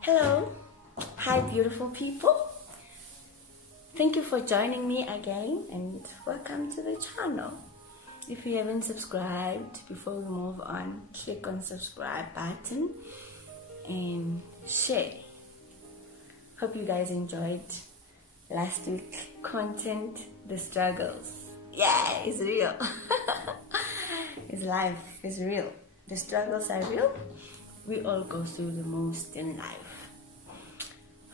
Hello, hi beautiful people. Thank you for joining me again and welcome to the channel. If you haven't subscribed, before we move on, click on subscribe button and share. Hope you guys enjoyed last week's content, the struggles. Yeah, it's real. It's life, it's real. The struggles are real. We all go through the most in life.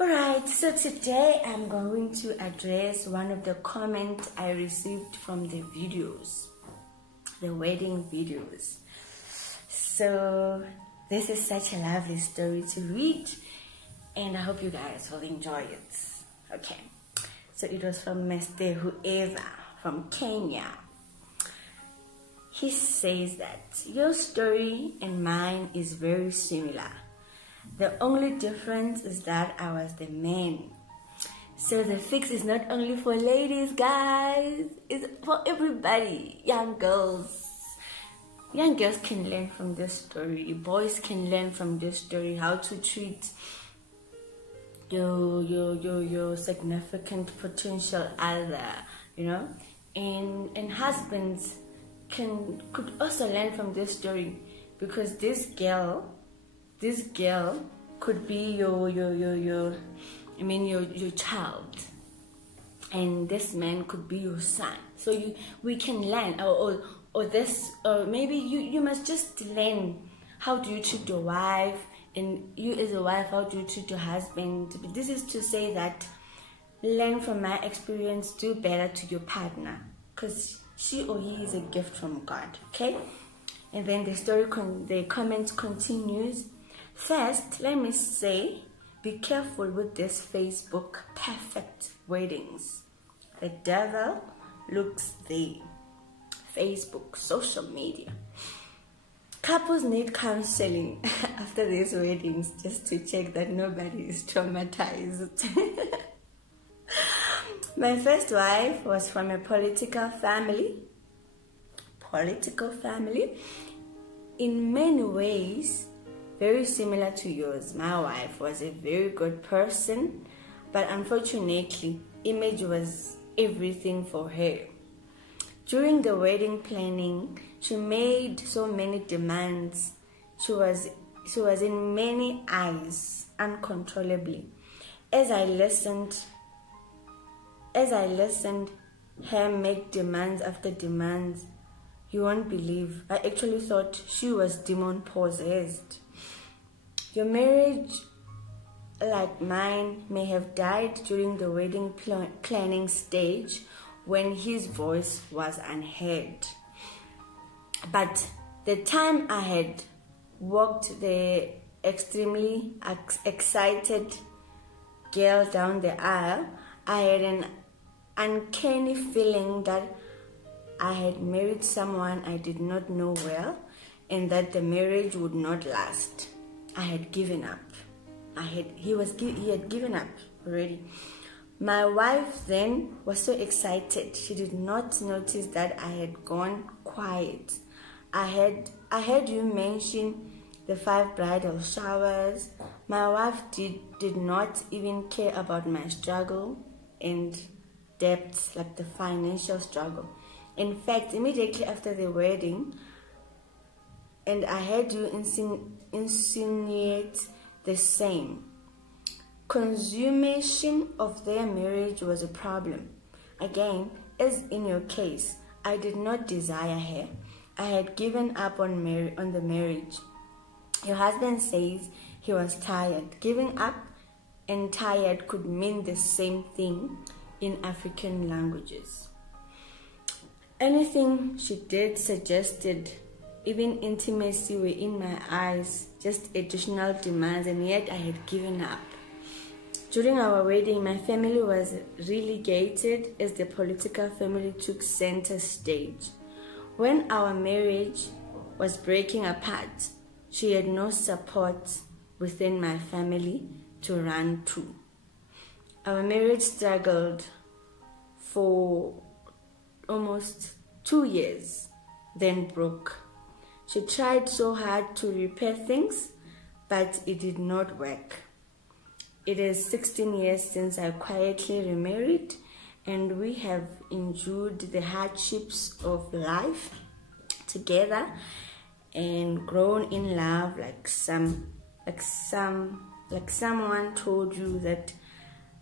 Alright, so today I'm going to address one of the comments I received from the videos, the wedding videos. So this is such a lovely story to read and I hope you guys will enjoy it. Okay, so it was from Mr. Whoever from Kenya. He says that your story and mine is very similar. The only difference is that I was the man. So the fix is not only for ladies, guys. It's for everybody. Young girls. Young girls can learn from this story. Boys can learn from this story how to treat your significant potential other, you know. And husbands could also learn from this story, because this girl could be your child, and this man could be your son. So we can learn, or maybe you must just learn how do you treat your wife, and you as a wife, how do you treat your husband. This is to say that learn from my experience, do better to your partner, because she or he is a gift from God. Okay, and then the comment continues. First, let me say, be careful with this Facebook perfect weddings. The devil looks there. Facebook, social media. Couples need counseling after these weddings just to check that nobody is traumatized. My first wife was from a political family. In many ways, very similar to yours. My wife was a very good person, but unfortunately, image was everything for her. During the wedding planning, she made so many demands. She was in many eyes uncontrollably. As I listened, her make demands after demands, you won't believe, I actually thought she was demon possessed. Your marriage, like mine, may have died during the wedding planning stage when his voice was unheard. But the time I had walked the extremely excited girl down the aisle, I had an uncanny feeling that I had married someone I did not know well, and that the marriage would not last. I had given up. He had given up already. My wife then was so excited. She did not notice that I had gone quiet. I heard you mention the 5 bridal showers. My wife did not even care about my struggle and debts, like the financial struggle. In fact, immediately after the wedding, and I heard you insinuate the same. Consummation of their marriage was a problem. Again, as in your case, I did not desire her. I had given up on the marriage. Your husband says he was tired. Giving up and tired could mean the same thing in African languages. Anything she did suggested, even intimacy, were in my eyes, just additional demands, and yet I had given up. During our wedding, my family was relegated as the political family took center stage. When our marriage was breaking apart, she had no support within my family to run to. Our marriage struggled for almost 2 years, then broke. She tried so hard to repair things, but it did not work. It is 16 years since I quietly remarried, and we have endured the hardships of life together and grown in love like someone told you that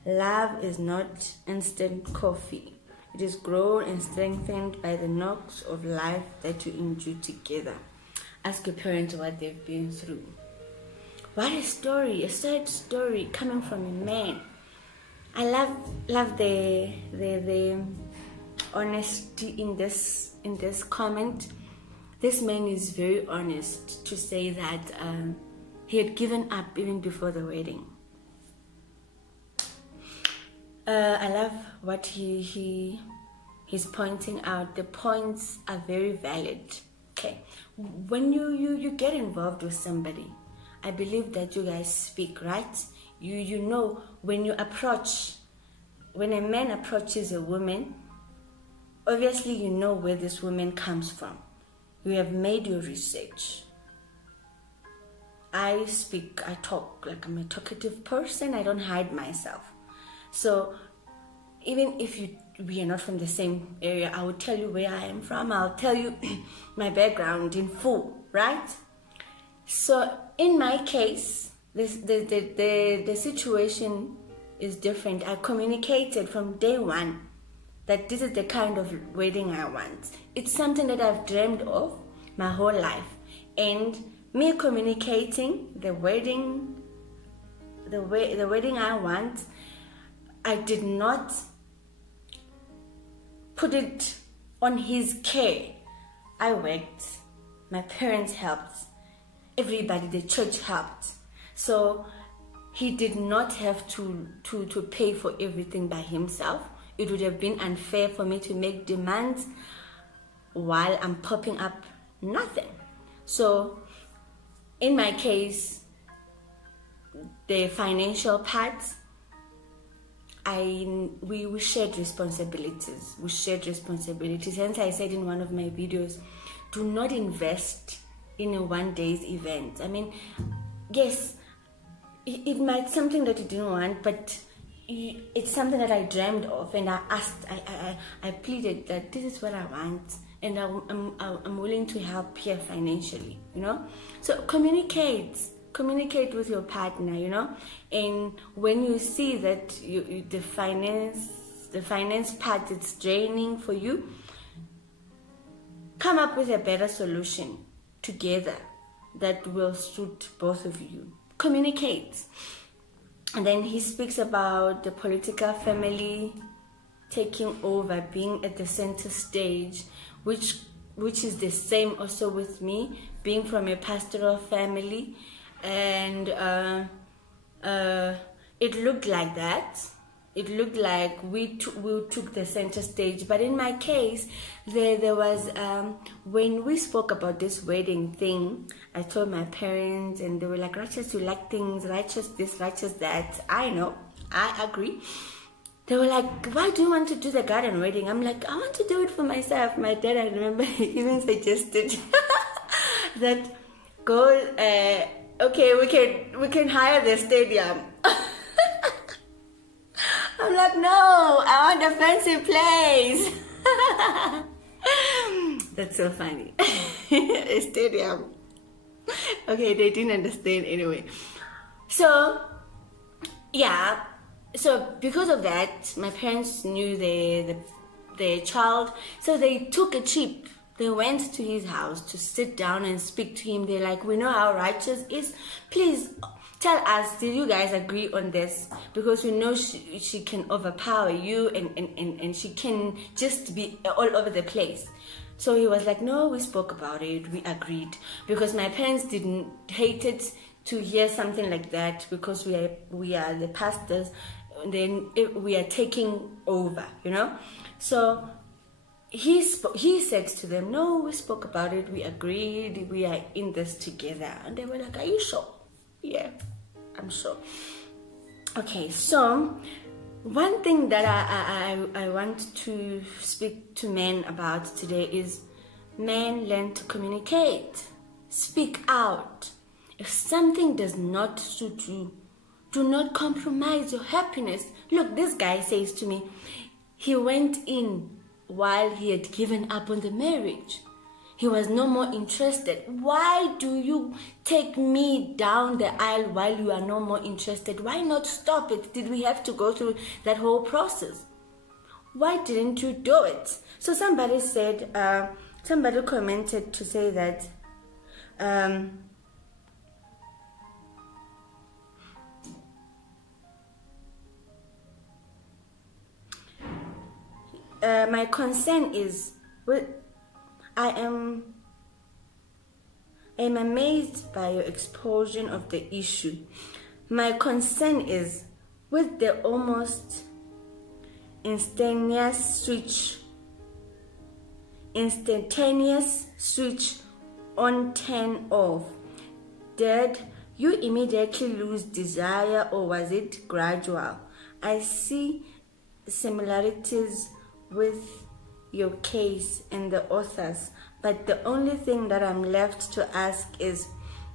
love is not instant coffee. It is grown and strengthened by the knocks of life that you endure together. Ask your parents what they've been through. What a story, a sad story coming from a man. I love the honesty in this comment. This man is very honest to say that he had given up even before the wedding. I love what he's pointing out. The points are very valid. Okay, when you get involved with somebody, I believe that you guys speak, right? You know when a man approaches a woman, obviously you know where this woman comes from. You have made your research. I speak, I talk like I'm a talkative person. I don't hide myself. So even if we are not from the same area, I will tell you where I am from. I'll tell you my background in full, right? So in my case, the situation is different. I communicated from day one that this is the kind of wedding I want. It's something that I've dreamed of my whole life. And me communicating the wedding I want, I did not put it on his care. I worked, my parents helped, everybody, the church helped. So he did not have to pay for everything by himself. It would have been unfair for me to make demands while I'm popping up nothing. So in my case, the financial part, we shared responsibilities. Hence I said in one of my videos, do not invest in a one-day's event. I mean, yes, it might be something that you didn't want, but it's something that I dreamed of, and I asked, I pleaded that this is what I want, and I'm willing to help here financially, you know. So communicate with your partner, you know. And when you see that the finance part is draining for you, come up with a better solution together that will suit both of you. Communicate. And then he speaks about the political family taking over, being at the center stage, which is the same also with me, being from a pastoral family. And it looked like that. It looked like we took the center stage. But in my case, there was, when we spoke about this wedding thing, I told my parents, and they were like, righteous, you like things, righteous this, righteous that. I know, I agree. They were like, why do you want to do the garden wedding? I'm like, I want to do it for myself. My dad, I remember, even suggested that go, okay, we can hire the stadium. I'm like, no, I want a fancy place. That's so funny. A stadium. Okay, they didn't understand anyway. So, yeah. So because of that, my parents knew their child. So they took a trip. They went to his house to sit down and speak to him. They're like, we know how righteous is. Please tell us, did you guys agree on this? Because we know she can overpower you and she can just be all over the place. So he was like, no, we spoke about it. We agreed. Because my parents hated to hear something like that, because we are the pastors. Then we are taking over, you know. So he said to them, no, we spoke about it, we agreed, we are in this together. And they were like, are you sure? Yeah, I'm sure. Okay, so one thing that I want to speak to men about today is men learn to communicate. Speak out. If something does not suit you, do not compromise your happiness. Look, this guy says to me, he went in while he had given up on the marriage. He was no more interested. Why do you take me down the aisle while you are no more interested? Why not stop it? Did we have to go through that whole process? Why didn't you do it? So somebody said, somebody commented to say that, my concern is, I am amazed by your exposure of the issue. My concern is with the almost instantaneous switch on, turn off. Did you immediately lose desire, or was it gradual? I see similarities with your case and the authors, but the only thing that I'm left to ask is,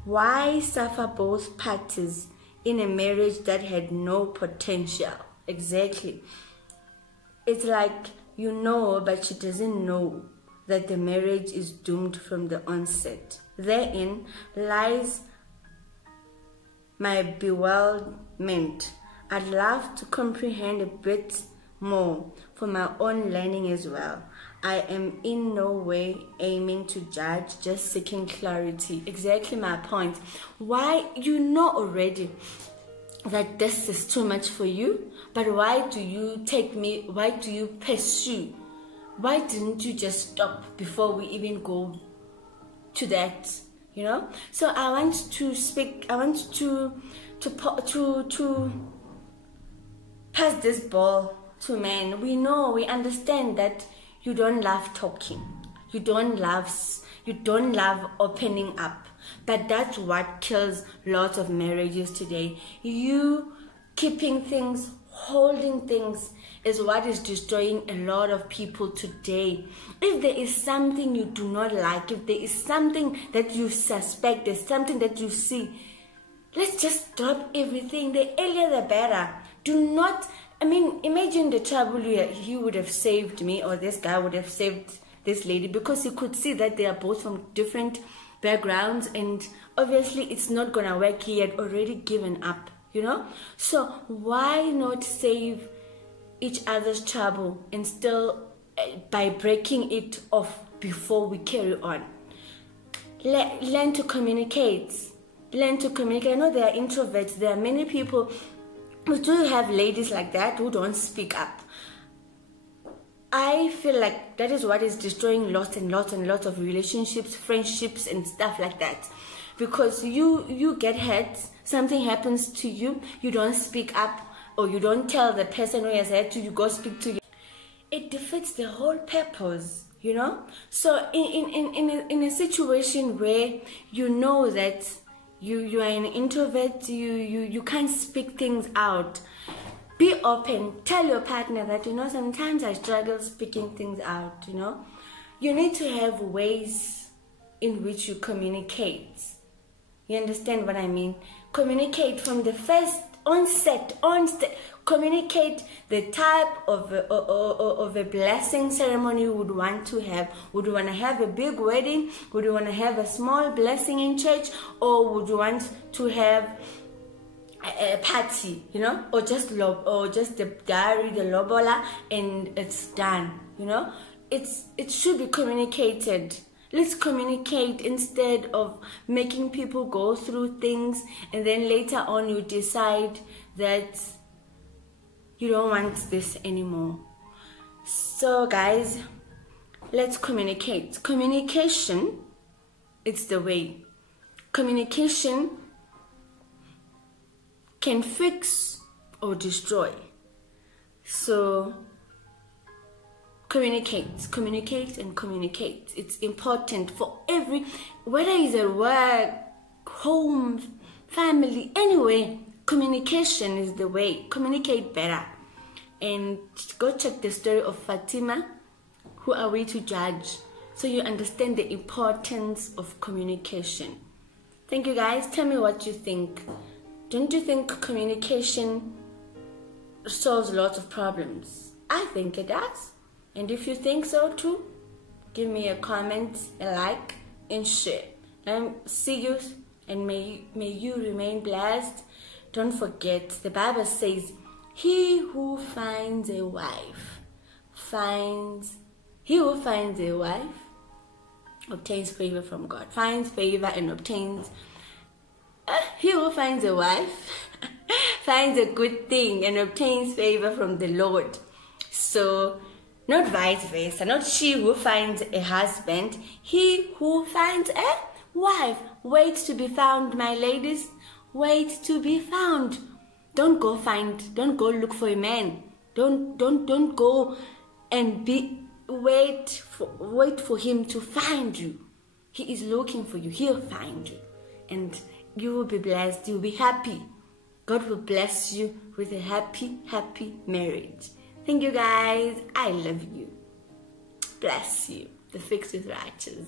why suffer both parties in a marriage that had no potential? Exactly. It's like, you know, but she doesn't know that the marriage is doomed from the onset. Therein lies my bewilderment. I'd love to comprehend a bit more for my own learning as well. I am in no way aiming to judge, just seeking clarity. Exactly my point. Why, you know already that this is too much for you, but why do you take me, why do you pursue? Why didn't you just stop before we even go to that, you know? So I want to speak, I want to pass this ball to men. We know, we understand that you don't love talking, you don't love opening up, but that's what kills lots of marriages today. You keeping things, holding things is what is destroying a lot of people today. If there is something you do not like, if there is something that you suspect, there's something that you see, let's just drop everything. The earlier the better. Do not, I mean, imagine the trouble he would have saved me, or this guy would have saved this lady, because he could see that they are both from different backgrounds, and obviously it's not gonna work. He had already given up, you know? So why not save each other's trouble and still by breaking it off before we carry on? Learn to communicate. Learn to communicate. I know there are introverts. There are many people who do have ladies like that who don't speak up. I feel like that is what is destroying lots and lots and lots of relationships, friendships, and stuff like that. Because you get hurt, something happens to you, you don't speak up, or you don't tell the person who has hurt you, you go speak to you. It defeats the whole purpose, you know? So in a situation where you know that you are an introvert, you can't speak things out, be open. Tell your partner that, you know, sometimes I struggle speaking things out, you know. You need to have ways in which you communicate. You understand what I mean? Communicate from the first onset. Communicate the type of a blessing ceremony you would want to have. Would you want to have a big wedding? Would you want to have a small blessing in church? Or would you want to have a party, you know? Or just the diary, the lobola, and it's done, you know? It should be communicated. Let's communicate instead of making people go through things and then later on you decide that you don't want this anymore. So guys, let's communicate. Communication, it's the way. Communication can fix or destroy. So communicate and communicate. It's important for whether it's at work, home, family, anyway. Communication is the way. Communicate better. And go check the story of Fatima. Who are we to judge? So you understand the importance of communication. Thank you, guys. Tell me what you think. Don't you think communication solves lots of problems? I think it does. And if you think so too, give me a comment, a like, and share. See you, and may you remain blessed. Don't forget, the Bible says, he who finds a wife obtains favor from God. Finds favor and obtains. He who finds a wife finds a good thing and obtains favor from the Lord. So, not vice versa. Not she who finds a husband. He who finds a wife. Wait to be found, my ladies. Wait to be found. Don't go look for a man. Don't go and wait for him to find you. He is looking for you. He'll find you. And you will be blessed. You'll be happy. God will bless you with a happy marriage. Thank you, guys. I love you. Bless you. The Fix with Righteous.